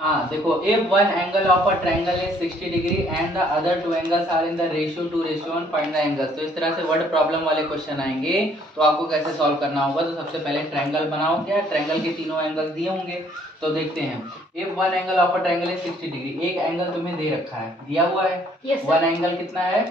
हाँ देखो, if one angle of a triangle is 60 degree and the other two angles are in the ratio 2:1, find the angles। तो इस तरह से word problem वाले question आएंगे, तो आपको कैसे सॉल्व करना होगा। तो सबसे पहले ट्रायंगल बनाओ, क्या ट्रायंगल के तीनों एंगल दिए होंगे। तो देखते हैं, if one angle of a triangle is 60 degree, एक एंगल तुम्हें दे रखा है, दिया हुआ है। वन एंगल कितना है,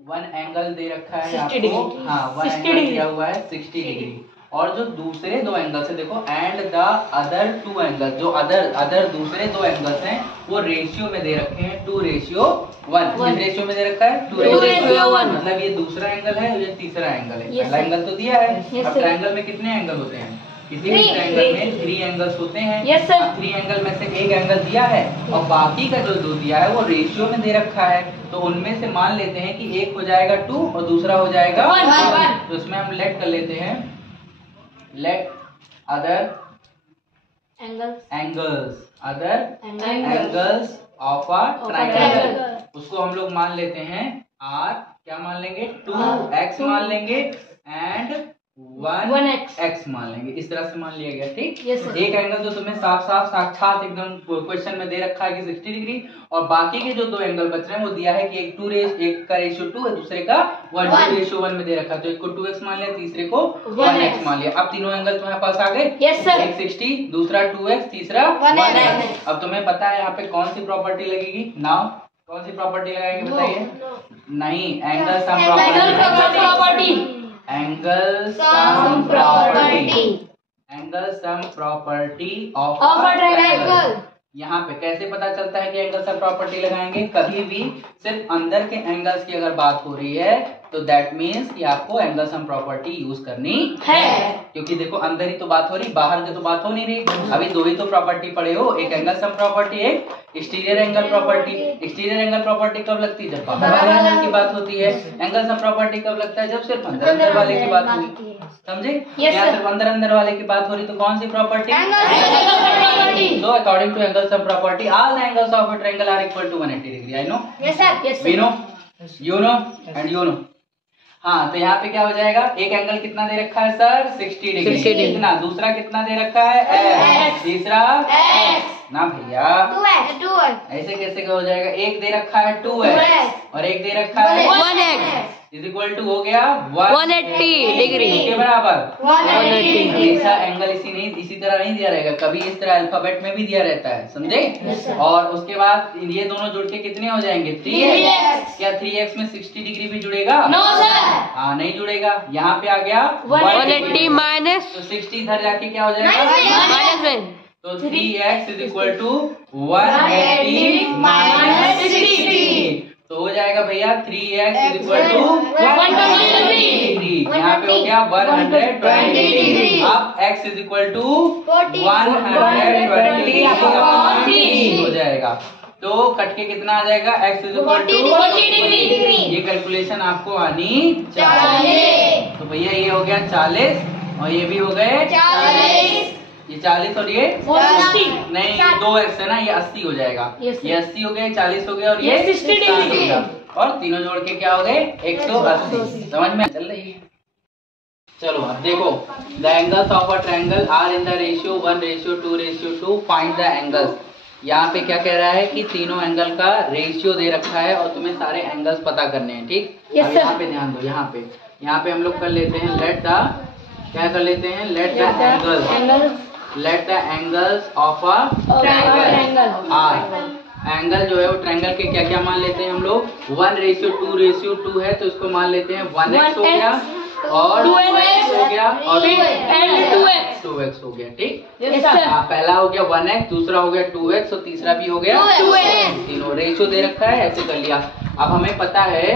वन एंगल दे रखा है आपको, हाँ वन एंगल दिया हुआ है 60 डिग्री। और जो दूसरे दो एंगल्स है देखो, and the other two angle, जो अदर दूसरे दो एंगल्स हैं वो रेशियो में दे रखे हैं 2:1। किस रेशियो में दे रखा है, 2:1। मतलब ये दूसरा एंगल है, ये तीसरा एंगल है। पहला एंगल तो दिया है। अब ट्रायंगल में कितने एंगल होते हैं, किसी भी ट्रायंगल में 3 एंगल्स होते हैं। अब 3 एंगल में से एक एंगल दिया है और बाकी का जो 2 दिया है वो रेशियो में दे रखा है। तो उनमें से मान लेते हैं कि एक हो जाएगा 2 और दूसरा हो जाएगा 1। तो इसमें हम लेट कर लेते हैं, let other angles of a triangle, उसको हम लोग मान लेते हैं r, क्या मान लेंगे, 2x मान लेंगे एंड 1x मान लेंगे। इस तरह से मान लिया गया, ठीक। एक एंगल जो तुम्हें साफ साक्षात एकदम क्वेश्चन में दे रखा है कि 60 डिग्री, और बाकी के जो 2 एंगल बच रहे हैं वो दिया है कि एक का रेशियो 2 है, दूसरे का 1:1 में दे रखा है। तो एक को 2x मान लिया, तीसरे को 1x मान लिया। अब तीनों एंगल तुम्हारे पास आ गए, एक 60, दूसरा 2x, तीसरा 1x। अब तुम्हें पता है यहाँ पे कौन सी प्रॉपर्टी लगेगी, नाउ कौन सी प्रॉपर्टी लगाएंगे बताइए। नहीं, angle sum property, angle sum property of a triangle. यहाँ पे कैसे पता चलता है कि एंगल सम प्रॉपर्टी लगाएंगे, कभी भी सिर्फ अंदर के एंगल्स की अगर बात हो रही है तो दैट मीन्स कि आपको एंगल सम प्रॉपर्टी यूज करनी है। क्योंकि देखो अंदर ही तो बात हो रही, बाहर की तो बात हो नहीं रही। अभी 2 ही तो प्रॉपर्टी पढ़े हो, एक एंगल सम प्रॉपर्टी, एक exterior angle property. Exterior angle property कब लगती है, जब बाहर वाले एंगल की बात होती है। एंगल सम प्रॉपर्टी कब लगता है, जब सिर्फ अंदर वाले की बात होगी। समझे, यहाँ सिर्फ अंदर वाले की बात हो रही, तो कौन सी property, so according to angle sum property all the angles of a triangle are equal to 180 degree। I know, yes sir, yes sir, we know, you know and you know। हाँ, तो यहाँ पे क्या हो जाएगा, एक एंगल कितना दे रखा है सर, 60 डिग्री। कितना, दूसरा कितना दे रखा है, x, तीसरा x ना भैया, 2x। ऐसे कैसे हो जाएगा, एक दे रखा है 2x और एक दे रखा है 1x इज इक्वल टू हो गया 180 डिग्री के बराबर। 180 हमेशा एंगल इसी तरह नहीं दिया रहेगा, कभी इस तरह अल्फाबेट में भी दिया रहता है, समझे। और उसके बाद ये दोनों जुड़ के कितने हो जाएंगे, 3x। क्या 3x में 60 डिग्री भी जुड़ेगा, नो सर, हाँ नहीं जुड़ेगा। यहाँ पे आ गया 180 माइनस, तो 60 इधर जाके क्या हो जाएगा, माइनस में। तो 3x is equal to 180 minus 60, तो हो जाएगा भैया 3x is equal to 120 degree. यहाँ पे हो गया 120 डिग्री। अब x इज इक्वल टू 120 हो जाएगा। तो कट के कितना आ जाएगा, x is equal to 40 degree. ये कैलकुलेशन आपको आनी चाहिए। तो भैया ये हो गया 40 और ये भी हो गए 40। ये 40 और ये 80 नहीं, 2x है ना, ये 80 हो जाएगा। ये 80 हो गए, 40 हो गए और ये 60 डिग्री, और तीनों जोड़ के क्या हो गए 180। समझ में चल रही है। चलो अब देखो, the angles of a triangle are in the ratio 1:2:2, find the angles. यहाँ पे क्या कह रहा है कि तीनों एंगल का रेशियो दे रखा है और तुम्हें सारे एंगल्स पता करने हैं, ठीक। अब यहाँ पे ध्यान दो, यहाँ पे हम लोग कर लेते हैं let the angles of a triangle are. Angle जो है वो ट्रायंगल के क्या क्या मान लेते हैं हम लोग, 1:2:2 है, तो इसको मान लेते हैं 1x हो गया और 2x हो गया और 2x हो गया, ठीक। पहला हो गया 1x, दूसरा हो गया 2x और तीसरा भी हो गया 2x। तीनों रेशियो दे रखा है, ऐसे कर लिया। अब हमें पता है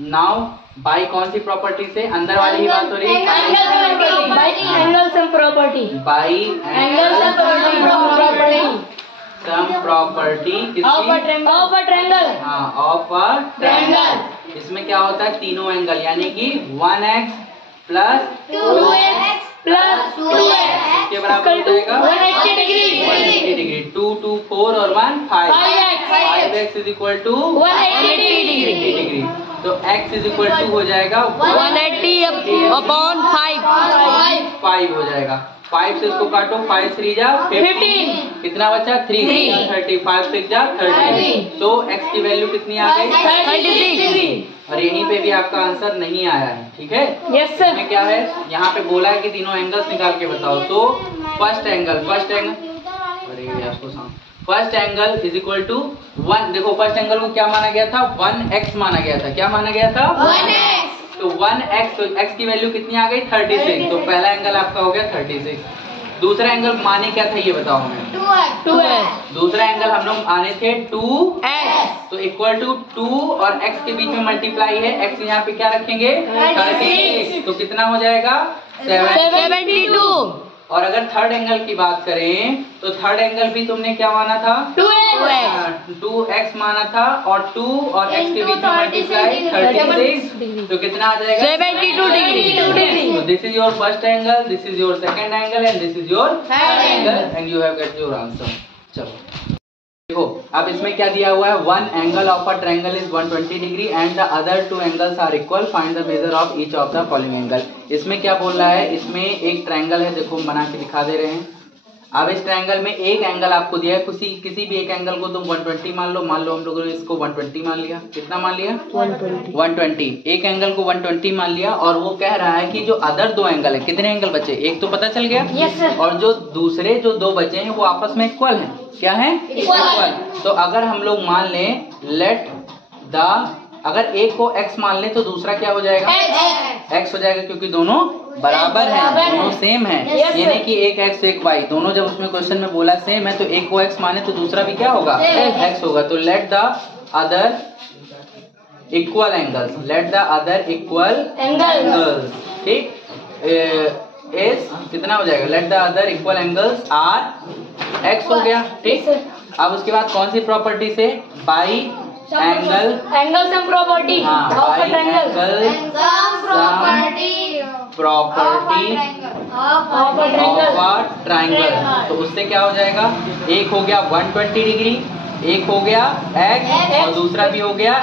नाउ बाई कौन सी प्रॉपर्टी से, अंदर वाली ही बात हो रही है, angle sum property, by angle sum property of a triangle, हाँ ऑफ अ ट्रायंगल। इसमें क्या होता है, तीनों एंगल यानी कि 1x plus 2x plus 2x इसके बराबर हो जाएगा 180 डिग्री। 2 2 4 और 1 5x is equal to 180 degree. तो x इज इक्वल टू हो जाएगा 180 अपॉन 5 हो जाएगा। 5 से इसको काटो, 5 3 जा 15, कितना बचा 3 30, 5 6 जा 30, तो x की वैल्यू कितनी आ गई 36, और यहीं पे भी आपका आंसर नहीं आया है, ठीक है। Yes sir. इसमें क्या है, यहाँ पे बोला है कि तीनों एंगल्स निकाल के बताओ, तो first angle first angle is equal to 1, देखो फर्स्ट एंगल को क्या माना गया था 1x माना गया था, क्या माना गया था 1x, तो 1x, तो x की वैल्यू कितनी आ गई 36, तो पहला एंगल आपका हो गया 36। दूसरा एंगल माने क्या था ये बताओ हमें 2x, दूसरा एंगल हम लोग आने थे 2x, तो इक्वल टू 2 और x के बीच में मल्टीप्लाई है, x यहाँ पे क्या रखेंगे 36, तो कितना हो जाएगा 72। और अगर थर्ड एंगल की बात करें तो थर्ड एंगल भी तुमने क्या माना था 2x माना था, और 2 और x के बीच में मल्टीप्लाई 36, तो कितना आ जाएगा 72 डिग्री। तो this is your first angle, this is your second angle and this is your third angle and you have get your answer. चलो देखो अब इसमें क्या दिया हुआ है, one angle of a triangle is 120 degree and the other two angles are equal, find the measure of each of the following angle. इसमें क्या बोल रहा है, इसमें एक ट्रायंगल है, देखो बना के दिखा दे रहे हैं। अब इस ट्रायंगल में एक एंगल आपको दिया है, किसी भी एक एंगल को तुम 120 मान लो हम लोगों ने इसको 120 मान लिया, कितना मान लिया 120, एक एंगल को 120 मान लिया, और वो कह रहा है कि जो अदर दो एंगल है, कितने एंगल बचे, एक तो पता चल गया, और जो दूसरे जो दो बचे हैं वो आपस में इक्वल हैं, क्या है इक्वल। तो अगर हम लोग मान लें लेट द, अगर एक को x मान ले तो दूसरा क्या हो जाएगा x हो जाएगा, क्योंकि दोनों बराबर हैं, दोनों सेम हैं, यानी कि एक x एक y, दोनों जब उसमें क्वेश्चन में बोला सेम है तो एक को x माने तो दूसरा भी क्या होगा x होगा। तो let the other equal angles, let the other equal angles, ठीक, इज कितना हो जाएगा, let the other equal angles are x हो गया, ठीक। अब उसके बाद कौन सी प्रॉपर्टी से, by angle sum property, by angle property of a triangle, तो उससे क्या हो जाएगा, एक हो गया 120 डिग्री, एक हो गया x और दूसरा भी हो गया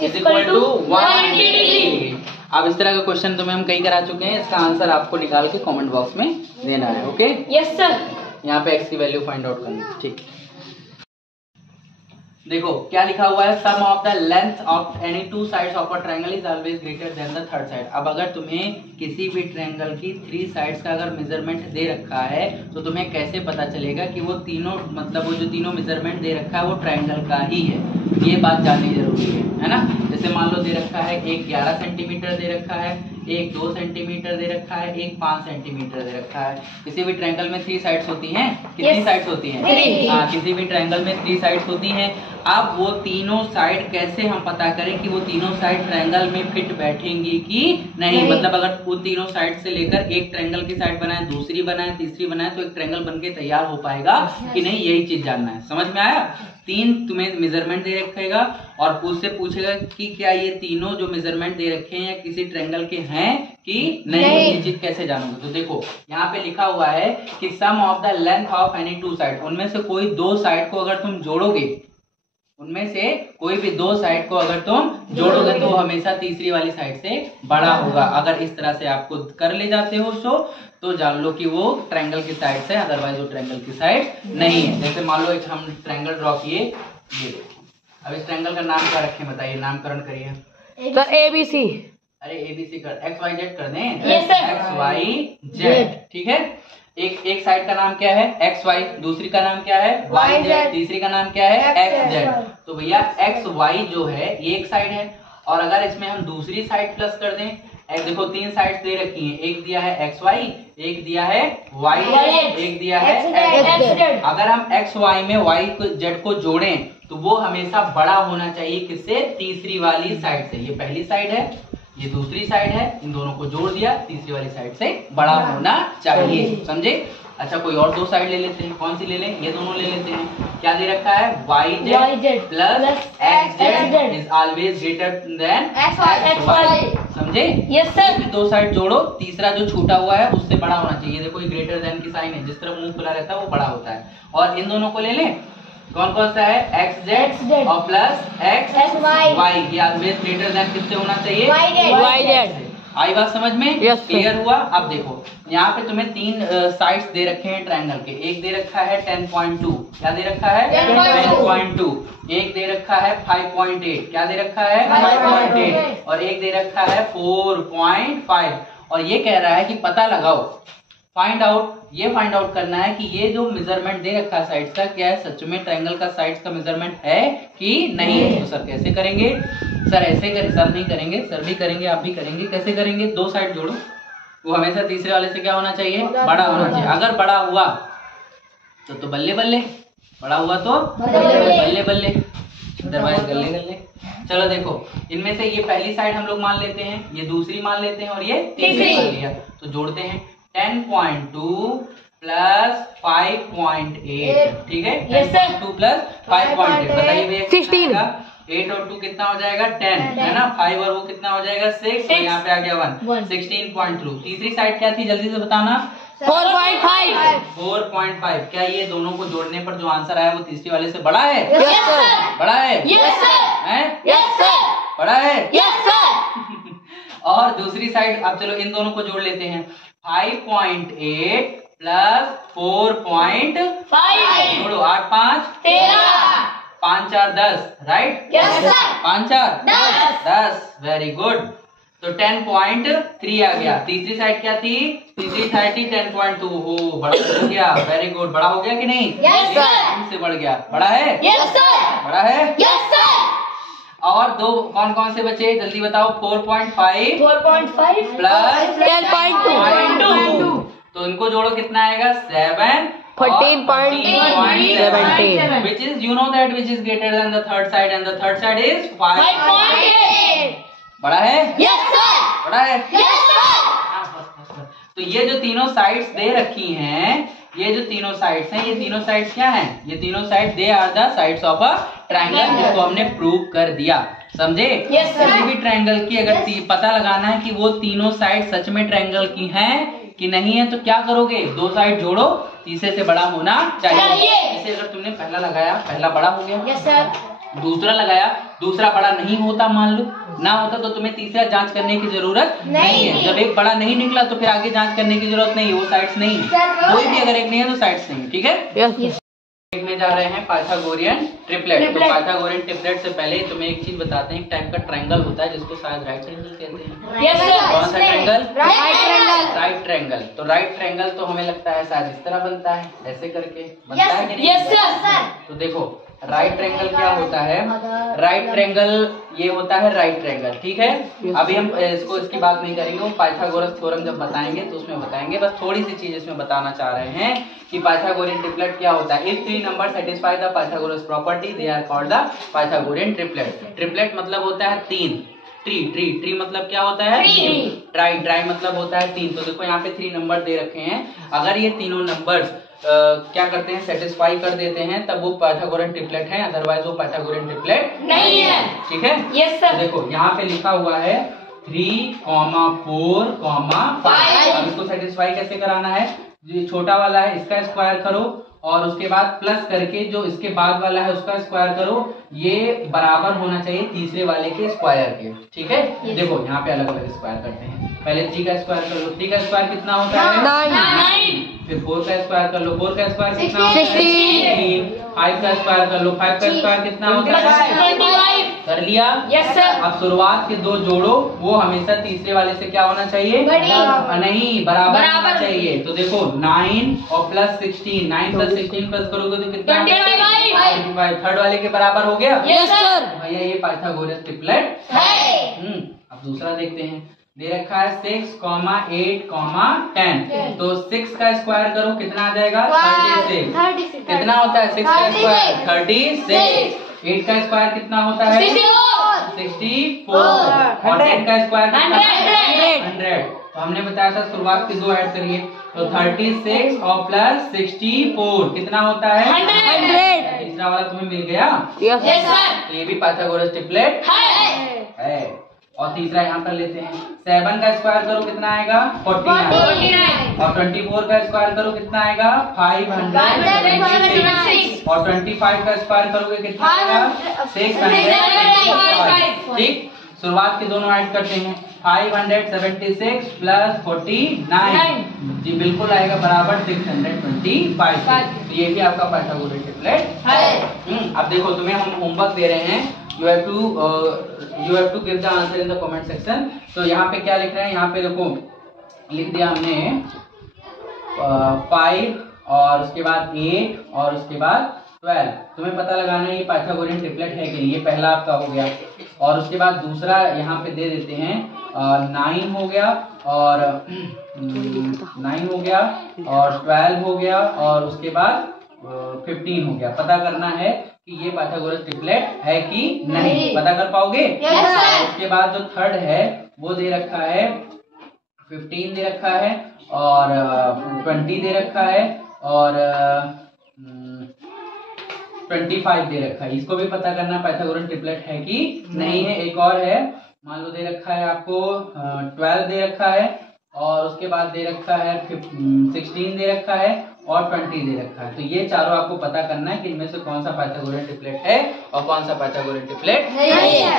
इज इक्वल टू 180 डिग्री। अब इस तरह का क्वेश्चन तुम्हें हम कई करा चुके हैं, इसका आंसर आपको निकाल के कमेंट बॉक्स में देना है, ओके। Yes sir. यहाँ पे x की वैल्यू फाइंड आउट करनी है, ठीक। देखो क्या लिखा हुआ है, sum of the length of any two sides of a triangle is always greater than the third side. अब अगर तुम्हें किसी भी ट्रायंगल की 3 साइड्स का अगर मेजरमेंट दे रखा है तो तुम्हें कैसे पता चलेगा कि वो तीनों, मतलब वो जो तीनों मेजरमेंट दे रखा है वो ट्रायंगल का ही है, ये बात जाननी जरूरी है ना। जैसे मान लो दे रखा है एक 11 सेंटीमीटर दे रखा है, एक 2 सेंटीमीटर दे रखा है, एक 5 सेंटीमीटर दे रखा है। किसी भी ट्रायंगल में 3 साइड्स होती हैं, कितनी साइड्स होती हैं 3, हाँ किसी भी ट्रायंगल में 3 साइड्स होती हैं। अब वो तीनों साइड कैसे हम पता करें कि वो तीनों साइड ट्रायंगल में फिट बैठेंगी कि नहीं, मतलब अगर वो तीनों साइड से लेकर एक ट्रायंगल की साइड बनाए, दूसरी बनाए, तीसरी बनाए, तो एक ट्रायंगल बनके तैयार हो पाएगा कि नहीं, यही चीज जानना है, समझ में आया। 3 तुम्हें मेजरमेंट दे रखेगा और उससे पूछेगा कि क्या ये तीनों जो मेजरमेंट दे रखे हैं या किसी ट्रायंगल के हैं कि नहीं, ये चीज कैसे जानोगे। तो देखो यहाँ पे लिखा हुआ है कि sum of the length of any 2 side, उनमें से कोई 2 साइड को अगर तुम जोड़ोगे, उनमें से कोई भी 2 साइड को अगर तुम जोड़ोगे तो हमेशा तीसरी वाली साइड से बड़ा होगा। अगर इस तरह से आपको कर ले जाते हो तो जान लो कि वो ट्रायंगल की साइड से, अदरवाइज वो ट्रायंगल की साइड नहीं है। जैसे मान लो एक हम ट्रायंगल ड्रॉ किए, ये अब इस ट्रायंगल का नाम क्या रखें बताइए, नामकरण करिए। Sir ABC। अरे ABC कर, XYZ कर दें, XYZ, ठीक है। एक साइड का नाम क्या है XY, दूसरी का नाम क्या है YZ, तीसरी का नाम क्या है XZ। तो भैया XY जो है ये एक साइड है, और अगर इसमें हम दूसरी साइड प्लस कर दें, देखो 3 साइड्स दे रखी हैं, एक दिया है XY, एक दिया है YZ, एक दिया है XZ। अगर हम XY में YZ को जोड़ें तो वो हमेशा बड़ा होना चाहिए किससे, तीसरी वाली साइड से। ये पहली साइड है, ये दूसरी साइड है, इन दोनों को जोड़ दिया, तीसरी वाली साइड से बड़ा होना चाहिए, समझे। अच्छा कोई और 2 साइड ले लेते हैं, कौन सी ले लें, ये दोनों ले लेते हैं। क्या दे रखा है YZ plus XZ is always greater then XY, समझे। Yes sir. 2 साइड जोड़ो, तीसरा जो छूटा हुआ है उससे बड़ा होना चाहिए। देखो ये ग्रेटर देन की साइन है, जिस तरह मुंह खुला रहता है वो बड़ा होता है। और इन दोनों को ले लें, कौन कौन सा है XZ और प्लस XY, ये ऑलवेज ग्रेटर देन किससे होना चाहिए YZ। आई बात समझ में? Yes, क्लियर हुआ? अब देखो यहाँ पे तुम्हें 3 साइड्स दे रखे हैं ट्रायंगल के। एक दे रखा है 10.2, क्या दे रखा है 10.2। एक दे रखा है 5.8, क्या दे रखा है 5.8, और एक दे रखा है 4.5। और ये कह रहा है कि पता लगाओ, फाइंड आउट, ये फाइंड आउट करना है कि ये जो मेजरमेंट दे रखा है साइड्स का, क्या है सच में ट्रायंगल का साइड्स का मेजरमेंट है कि नहीं। तो सर कैसे करेंगे? सर ऐसे करें, सर नहीं करेंगे, सर भी करेंगे, आप भी करेंगे। कैसे करेंगे? 2 साइड जोड़ो, वो हमेशा तीसरे वाले से क्या होना चाहिए? बड़ा होना चाहिए। अगर बड़ा हुआ तो बल्ले बल्ले, बड़ा हुआ तो बल्ले बल्ले, अदरवाइज गल्ले गल्ले। चलो देखो, इनमें से ये पहली साइड हम लोग मान लेते हैं, ये दूसरी मान लेते हैं, और ये तीसरी मान लिया। तो जोड़ते हैं 10.2 प्लस 5.8, ठीक है? 10.2 प्लस 5.8, बताइए भैया 16। 8 और 2 कितना हो जाएगा? 10, है ना? 5 और वो कितना हो जाएगा? 6, और यहाँ पे आ गया 1, 16.2। तीसरी साइड क्या थी, जल्दी से बताना? 4.5। 4.5। क्या ये दोनों को जोड़ने पर जो आंसर आया वो तीसरी वाले से बड़ा है? Yes, sir. बड़ा है? Yes, sir. हैं? Yes, sir. बड़ा है? Yes, sir. और दूसरी साइड, अब चलो इन दोनों को जोड़ लेते हैं। 5.8 प्लस 4.5, जोड़ो 8 5 13, 5 4 10, right? Yes, sir. 5 4 10, very good. तो 10.3 आ गया। तीसरी साइड क्या थी? तीसरी साइड थी 10.2। हो, बड़ा हो गया, वेरी गुड। बड़ा हो गया कि नहीं? Yes, sir. से बढ़ गया, बड़ा है? Yes, sir. बड़ा है? Yes, sir. और दो कौन कौन से बचे, जल्दी बताओ? 4.5 4.5 प्लस 10.2। तो इनको जोड़ो, कितना आएगा? 7 14.17, which is, you know that which is greater than the third side, and the third side is 5.8। बड़ा है? Yes, sir. बड़ा है? Yes, sir. तो ये जो तीनों साइड्स दे रखी हैं, ये जो तीनों साइड्स हैं, ये तीनों साइड्स क्या हैं? ये तीनों side they are the sides of a triangle, जिसको हमने प्रूव कर दिया। समझे? Yes, sir. किसी भी ट्रायंगल की अगर पता लगाना है कि वो तीनों साइड सच में ट्रायंगल की हैं कि नहीं है, तो क्या करोगे? 2 साइड जोड़ो, तीसरे से बड़ा होना चाहिए। जैसे अगर तुमने पहला लगाया, पहला बड़ा हो गया। Yes, sir. दूसरा लगाया, दूसरा बड़ा नहीं होता, मान लो ना होता, तो तुम्हें तीसरा जांच करने की जरूरत नहीं है। जब एक बड़ा नहीं निकला तो फिर आगे जांच करने की जरूरत नहीं है, वो साइड्स नहीं है। कोई भी अगर एक नहीं है तो साइड्स नहीं है, ठीक है? Yes. देखने जा रहे हैं पाइथागोरियन ट्रिपलेट। तो पाइथागोरियन ट्रिपलेट से पहले तुम्हें एक चीज बताते हैं, एक टाइप का ट्रायंगल होता है जिसको शायद राइट ट्रायंगल कहते हैं। Yes, sir. कौन सा triangle? Right triangle. Right triangle. तो राइट ट्रायंगल तो हमें लगता है शायद इस तरह बनता है, ऐसे करके बनता है कि नहीं? Yes, sir. तो देखो राइट ट्रायंगल क्या होता है? राइट ट्रायंगल ये होता है राइट ट्रायंगल, ठीक है? अभी हम इसको इसकी बात नहीं करेंगे, वो पाइथागोरस थ्योरम जब बताएंगे तो उसमें बताएंगे। बस थोड़ी सी चीज इसमें बताना चाह रहे हैं कि पाइथागोरियन ट्रिपलेट क्या होता है। If 3 number satisfy the Pythagoras property, they are called the Pythagorean triplet. Triplet मतलब होता है 3। ट्री मतलब क्या होता है? ट्राई मतलब होता है 3। तो देखो यहाँ पे 3 नंबर दे रखे हैं। अगर ये तीनों नंबर्स क्या करते हैं? सेटिस्फाई कर देते हैं, तब वो पाइथागोरियन ट्रिपलेट है, अदरवाइज वो पाइथागोरियन ट्रिपलेट नहीं है, ठीक है? Yes, sir. तो देखो यहाँ पे लिखा हुआ है 3, 4, 5। अब इसको सेटिस्फाई कैसे कराना है? जो छोटा वाला है इसका स्क्वायर करो, और उसके बाद प्लस करके जो इसके बाद वाला है उसका स्क्वायर करो। ये बराबर होना चाहिए तीसरे वाले के स्क्वायर के, ठीक है? देखो यहाँ पे अलग अलग स्क्वायर करते हैं। पहले 3 का स्क्वायर कर लो, 3 का स्क्वायर कितना होता है? 9। फिर 4 का स्क्वायर कर लो, 4 का स्क्वायर कितना होता है? 16। 5 का स्क्वायर कर लो, 5 का स्क्वायर कितना होता है? 25। कर लिया? Yes, sir. अब शुरुआत के 2 जोड़ो, वो हमेशा तीसरे वाले से क्या होना चाहिए? नहीं, बराबर होना चाहिए। तो देखो 9 और प्लस 16, 9 प्लस 16 प्लस करोगे तो कितना? 25। थर्ड वाले के बराबर हो गया? Yes, sir. भैया ये पाइथागोरस ट्रिपलेट है। अब दूसरा देखते हैं, दे रखा है 6, 8, 10। तो 6 का स्क्वायर करो, कितना आ जाएगा? 36। कितना होता है 6 का स्क्वायर? 36। 8 का स्क्वायर कितना होता है? 64। और 10 का स्क्वायर कितना? 100। तो हमने बताया था शुरुआत के 2 ऐड करिए, तो 36 और प्लस 64 कितना होता है? 100। तीसरा वाला तुम्हें मिल गया? Yes, sir. तो ये भी पाइथागोरस ट्रिपलेट है। और तीसरा यहाँ कर लेते हैं, 7 का स्क्वायर करो, कितना आएगा? 49। और 24 का स्क्वायर करो, कितना आएगा? 576। और 25 का स्क्वायर करोगे कितना आएगा? 675। ठीक, शुरुआत के दोनों ऐड करते हैं। 576 प्लस 49 जी बिल्कुल आएगा बराबर 625। तो ये भी आपका पाइथागोरस ट्रिपलेट है। अब देखो तुम्हें हम होमवर्क दे रहे हैं, you have to give the answer in the comment section. तो यहाँ पे क्या लिख रहे हैं, यहाँ पे देखो लिख दिया हमने 5 और उसके बाद 8 और उसके बाद 12। तुम्हें पता लगाना है ये पाइथागोरियन ट्रिपलेट है कि नहीं। ये पहला आपका हो गया और उसके बाद दूसरा यहाँ पे दे देते हैं 9 हो गया और 9 हो गया और 12 हो गया और उसके बाद 15 हो गया। पता करना है कि ये पाइथागोरस ट्रिपलेट है कि नहीं, पता कर पाओगे? उसके बाद जो थर्ड है वो दे रखा है 15 दे रखा है और 20 दे रखा है और 25 दे रखा है। इसको भी पता करना पाइथागोरस ट्रिपलेट है कि नहीं है। एक और है, मान लो दे रखा है आपको 12 दे रखा है और उसके बाद दे रखा है 16 दे रखा है और 20 दे रखा है। तो ये चारों आपको पता करना है कि इनमें से कौन सा पाइथागोरस ट्रिपलेट है और कौन सा पाइथागोरस ट्रिपलेट नहीं है।